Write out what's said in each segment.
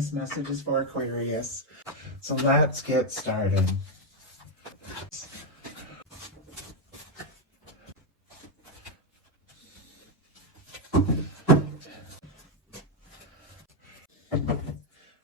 this message is for Aquarius. So let's get started.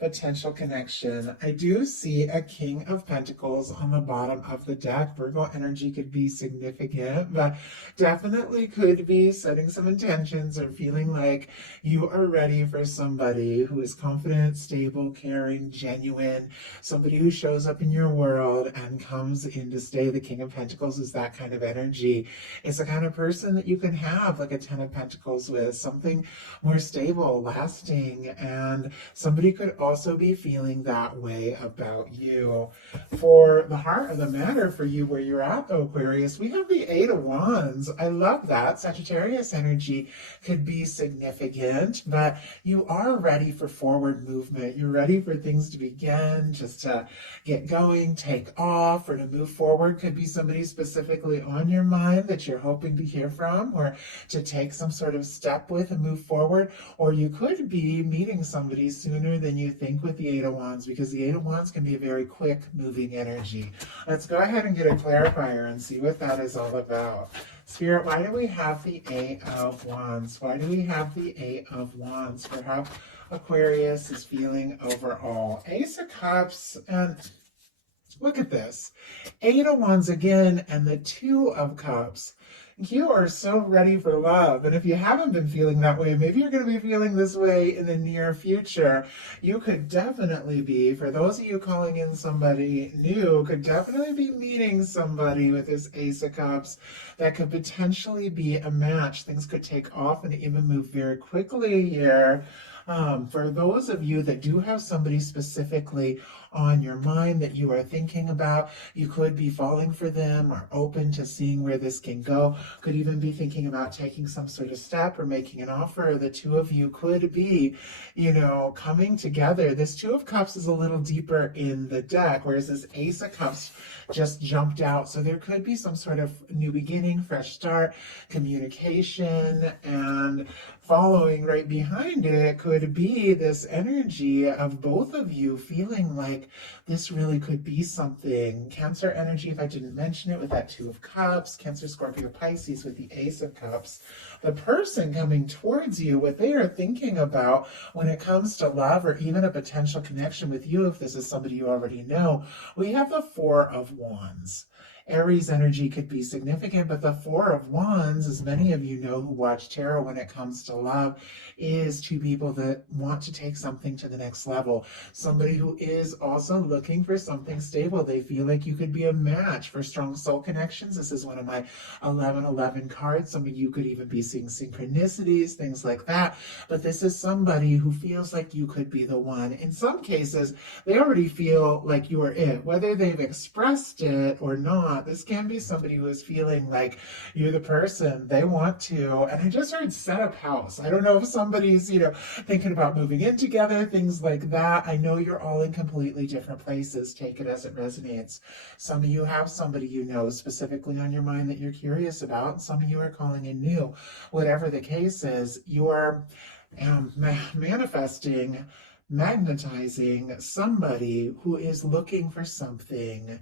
Potential connection. I do see a King of Pentacles on the bottom of the deck. Virgo energy could be significant, but definitely could be setting some intentions or feeling like you are ready for somebody who is confident, stable, caring, genuine, somebody who shows up in your world and comes in to stay. The King of Pentacles is that kind of energy. It's the kind of person that you can have like a Ten of Pentacles with, something more stable, lasting, and somebody could also be feeling that way about you. For the heart of the matter for you, where you're at though, Aquarius, we have the Eight of Wands. I love that. Sagittarius energy could be significant, but you are ready for forward movement. You're ready for things to begin, just to get going, take off, or to move forward. Could be somebody specifically on your mind that you're hoping to hear from, or to take some sort of step with and move forward. Or you could be meeting somebody sooner than you think with the Eight of Wands, because the Eight of Wands can be a very quick moving energy. Let's go ahead and get a clarifier and see what that is all about. Spirit, why do we have the Eight of Wands? Why do we have the Eight of Wands for how Aquarius is feeling overall? Ace of Cups, and look at this. Eight of Wands again, and the Two of Cups. You are so ready for love. And if you haven't been feeling that way, maybe you're going to be feeling this way in the near future. You could definitely be, for those of you calling in somebody new, could definitely be meeting somebody with this Ace of Cups that could potentially be a match. Things could take off and even move very quickly here. For those of you that do have somebody specifically on your mind that you are thinking about, you could be falling for them or open to seeing where this can go. Could even be thinking about taking some sort of step or making an offer. The two of you could be, coming together. This Two of Cups is a little deeper in the deck, whereas this Ace of Cups just jumped out. So there could be some sort of new beginning, fresh start, communication, and following right behind it could be this energy of both of you feeling like this really could be something. Cancer energy, if I didn't mention it, with that Two of Cups, Cancer, Scorpio, Pisces with the Ace of Cups. The person coming towards you, what they are thinking about when it comes to love or even a potential connection with you, if this is somebody you already know, we have the Four of Wands. Aries energy could be significant, but the Four of Wands, as many of you know who watch tarot when it comes to love, is two people that want to take something to the next level. Somebody who is also looking for something stable. They feel like you could be a match for strong soul connections. This is one of my 1111 cards. Some of you could even be seeing synchronicities, things like that. But this is somebody who feels like you could be the one. In some cases, they already feel like you are it, whether they've expressed it or not. This can be somebody who is feeling like you're the person they want to. And I just heard set up house. I don't know if somebody's, thinking about moving in together, things like that. I know you're all in completely different places. Take it as it resonates. Some of you have somebody you know specifically on your mind that you're curious about. Some of you are calling in new. Whatever the case is, you're manifesting, magnetizing somebody who is looking for something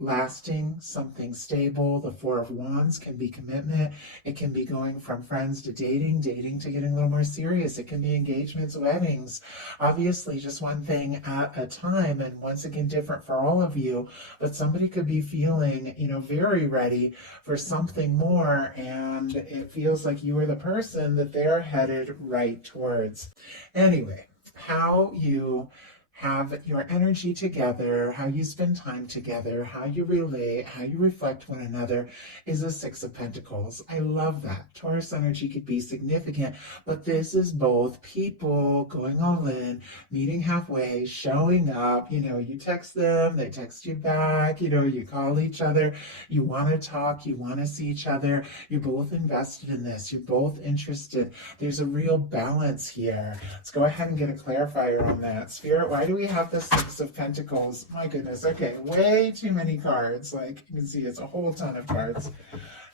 lasting, something stable. The Four of Wands can be commitment. It can be going from friends to dating to getting a little more serious. It can be engagements, weddings. Obviously, just one thing at a time, and once again, different for all of you. But somebody could be feeling, very ready for something more, and it feels like you are the person that they're headed right towards. Anyway, how you have your energy together, how you spend time together, how you relate, how you reflect one another is a Six of Pentacles. I love that. Taurus energy could be significant, but this is both people going all in, meeting halfway, showing up. You text them, they text you back, you call each other, you want to talk, you want to see each other, you're both invested in this, you're both interested. There's a real balance here. Let's go ahead and get a clarifier on that. Spirit, why do we have the Six of Pentacles? My goodness. Okay, way too many cards. Like you can see, it's a whole ton of cards.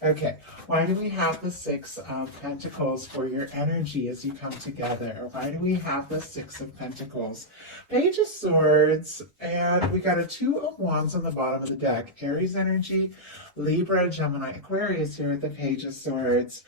Okay, why do we have the Six of Pentacles for your energy as you come together? Why do we have the Six of Pentacles? Page of Swords, and we got a Two of Wands on the bottom of the deck. Aries energy, Libra, Gemini, Aquarius here with the Page of Swords.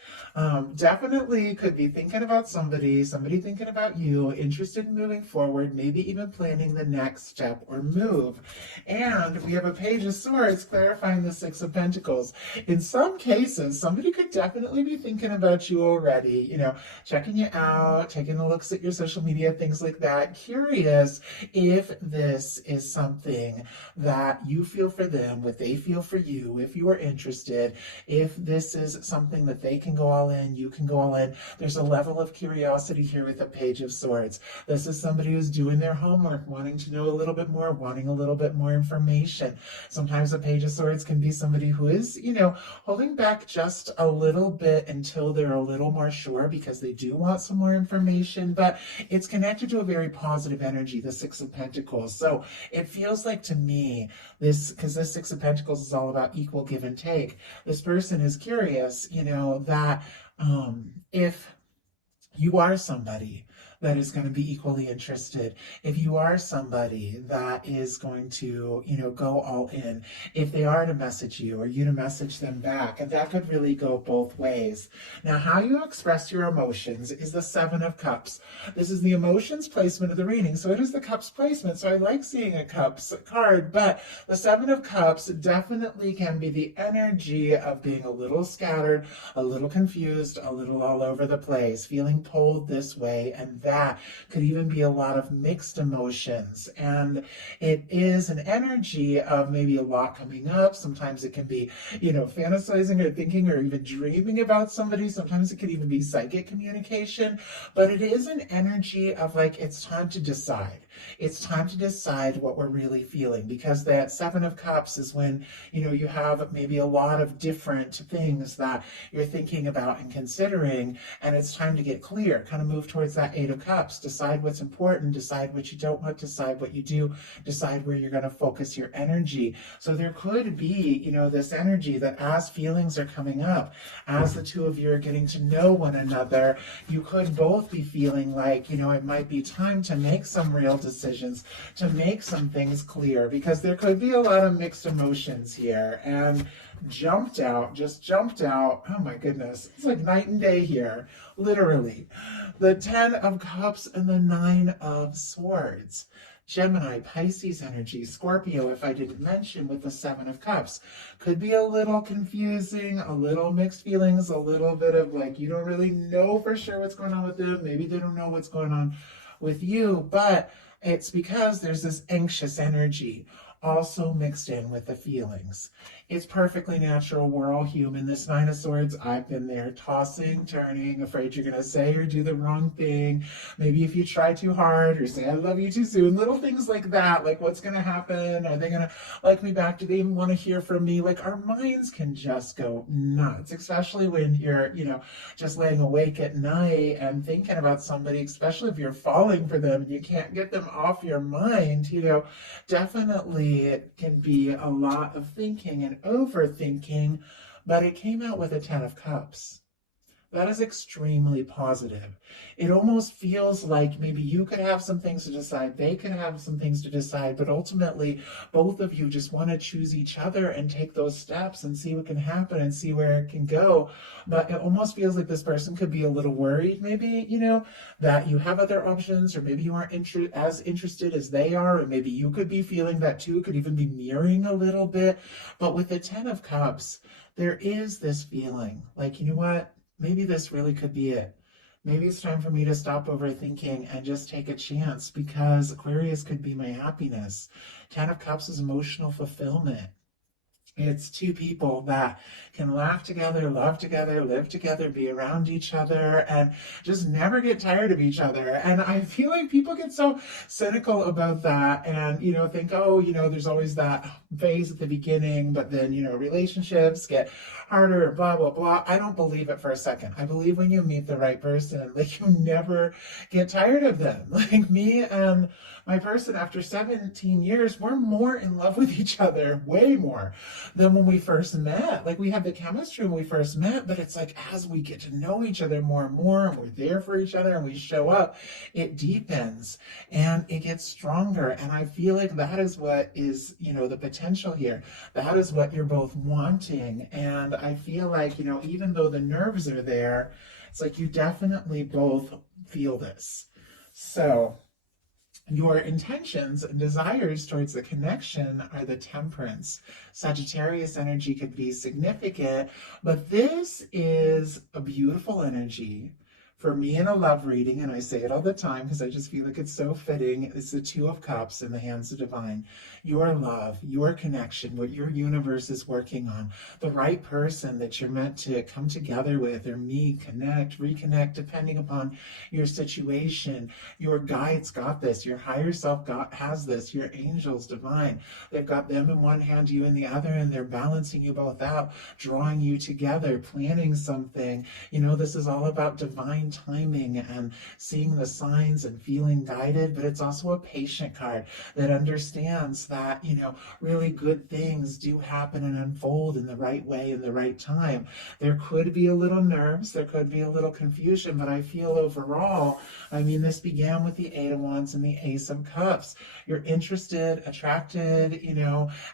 Definitely could be thinking about somebody thinking about you, interested in moving forward, maybe even planning the next step or move. And we have a Page of Swords clarifying the Six of Pentacles. In some cases, somebody could definitely be thinking about you already, checking you out, taking a look at your social media, things like that. Curious if this is something that you feel for them, what they feel for you, if you are interested, if this is something that they can go all in, you can go all in. There's a level of curiosity here with the Page of Swords. This is somebody who's doing their homework, wanting to know a little bit more, wanting a little bit more information. Sometimes a Page of Swords can be somebody who is, holding back just a little bit until they're a little more sure because they do want some more information, but it's connected to a very positive energy, the Six of Pentacles. So it feels like to me, because this Six of Pentacles is all about equal give and take, this person is curious, that if you are somebody that is going to be equally interested, if you are somebody that is going to, go all in, if they are to message you or you to message them back, and that could really go both ways. Now, how you express your emotions is the Seven of Cups. This is the emotions placement of the reading, so it is the Cups placement. So I like seeing a Cups card, but the Seven of Cups definitely can be the energy of being a little scattered, a little confused, a little all over the place, feeling pulled this way and that. Could even be a lot of mixed emotions, and it is an energy of maybe a lot coming up. Sometimes it can be, fantasizing or thinking or even dreaming about somebody. Sometimes it could even be psychic communication, but it is an energy of like, it's time to decide. It's time to decide what we're really feeling, because that Seven of Cups is when, you have maybe a lot of different things that you're thinking about and considering, and it's time to get clear, kind of move towards that Eight of Cups, decide what's important, decide what you don't want, decide what you do, decide where you're going to focus your energy. So there could be, this energy that as feelings are coming up, as the two of you are getting to know one another, you could both be feeling like, it might be time to make some real decisions, to make some things clear, because there could be a lot of mixed emotions here. And jumped out. Oh my goodness. It's like night and day here, literally. The Ten of Cups and the Nine of Swords. Gemini, Pisces energy, Scorpio, if I didn't mention, with the Seven of Cups. Could be a little confusing, a little mixed feelings, a little bit of like, you don't really know for sure what's going on with them. Maybe they don't know what's going on with you, but it's because there's this anxious energy also mixed in with the feelings. It's perfectly natural. We're all human. This Nine of Swords, I've been there, tossing, turning, afraid you're going to say or do the wrong thing. Maybe if you try too hard or say I love you too soon, little things like that, like what's going to happen? Are they going to like me back? Do they even want to hear from me? Like our minds can just go nuts, especially when you're, just laying awake at night and thinking about somebody, especially if you're falling for them and you can't get them off your mind, definitely it can be a lot of thinking and overthinking, but it came out with a Ten of Cups. That is extremely positive. It almost feels like maybe you could have some things to decide, they could have some things to decide, but ultimately both of you just want to choose each other and take those steps and see what can happen and see where it can go. But it almost feels like this person could be a little worried, maybe, that you have other options, or maybe you aren't as interested as they are, or maybe you could be feeling that too, could even be mirroring a little bit. But with the Ten of Cups, there is this feeling like, you know what? Maybe this really could be it. Maybe it's time for me to stop overthinking and just take a chance, because Aquarius could be my happiness. Ten of Cups is emotional fulfillment. It's two people that can laugh together, love together, live together, be around each other, and just never get tired of each other. And I feel like people get so cynical about that and, think, there's always that phase at the beginning, but then, relationships get harder, blah, blah, blah. I don't believe it for a second. I believe when you meet the right person, like you never get tired of them. Like me and my person after 17 years, we're more in love with each other, way more than when we first met. Like we had the chemistry when we first met, but it's like as we get to know each other more and more, and we're there for each other and we show up, it deepens and it gets stronger. And I feel like that is what is, the potential here. That is what you're both wanting. And I feel like, even though the nerves are there, it's like you definitely both feel this. So your intentions and desires towards the connection are the Temperance. Sagittarius energy could be significant, but this is a beautiful energy. For me in a love reading, and I say it all the time because I just feel like it's so fitting, it's the Two of Cups in the hands of divine. Your love, your connection, what your universe is working on, the right person that you're meant to come together with or meet, connect, reconnect, depending upon your situation. Your guides got this. Your higher self has this. Your angels, divine, they've got them in one hand, you in the other, and they're balancing you both out, drawing you together, planning something. This is all about divine timing and seeing the signs and feeling guided, but it's also a patient card that understands that, really good things do happen and unfold in the right way in the right time. There could be a little nerves, there could be a little confusion, but I feel overall, this began with the Eight of Wands and the Ace of Cups. You're interested, attracted,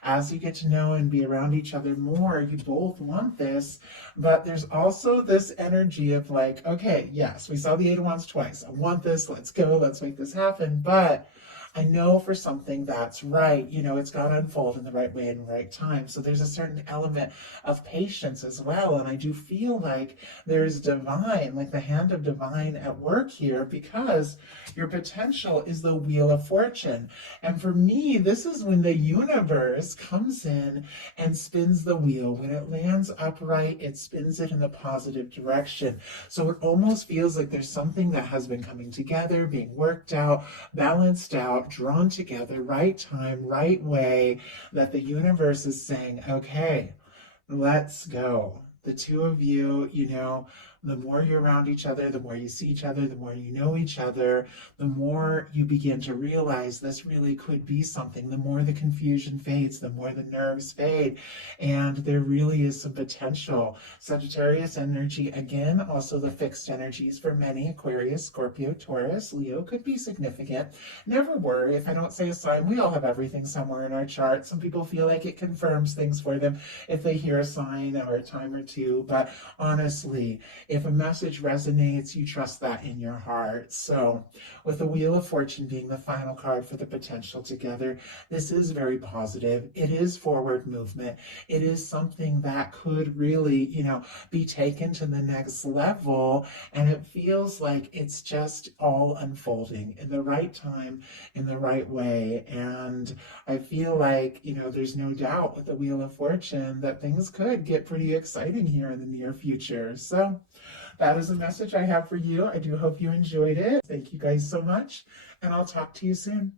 as you get to know and be around each other more, you both want this, but there's also this energy of like, okay, yes, we saw the Eight of Wands twice. I want this. Let's go. Let's make this happen. But I know for something that's right, it's got to unfold in the right way and the right time. So there's a certain element of patience as well. And I do feel like there's divine, like the hand of divine at work here, because your potential is the Wheel of Fortune. And for me, this is when the universe comes in and spins the wheel. When it lands upright, it spins it in the positive direction. So it almost feels like there's something that has been coming together, being worked out, balanced out, drawn together, right time, right way, that the universe is saying, okay, let's go. The two of you, the more you're around each other, the more you see each other, the more you know each other, the more you begin to realize this really could be something. The more the confusion fades, the more the nerves fade, and there really is some potential. Sagittarius energy, again, also the fixed energies for many. Aquarius, Scorpio, Taurus, Leo could be significant. Never worry if I don't say a sign. We all have everything somewhere in our chart. Some people feel like it confirms things for them if they hear a sign or a time or two, but honestly, if a message resonates, you trust that in your heart. So with the Wheel of Fortune being the final card for the potential together, this is very positive. It is forward movement. It is something that could really, be taken to the next level. And it feels like it's just all unfolding in the right time, in the right way. And I feel like, there's no doubt with the Wheel of Fortune that things could get pretty exciting here in the near future. So that is a message I have for you. I do hope you enjoyed it. Thank you guys so much, and I'll talk to you soon.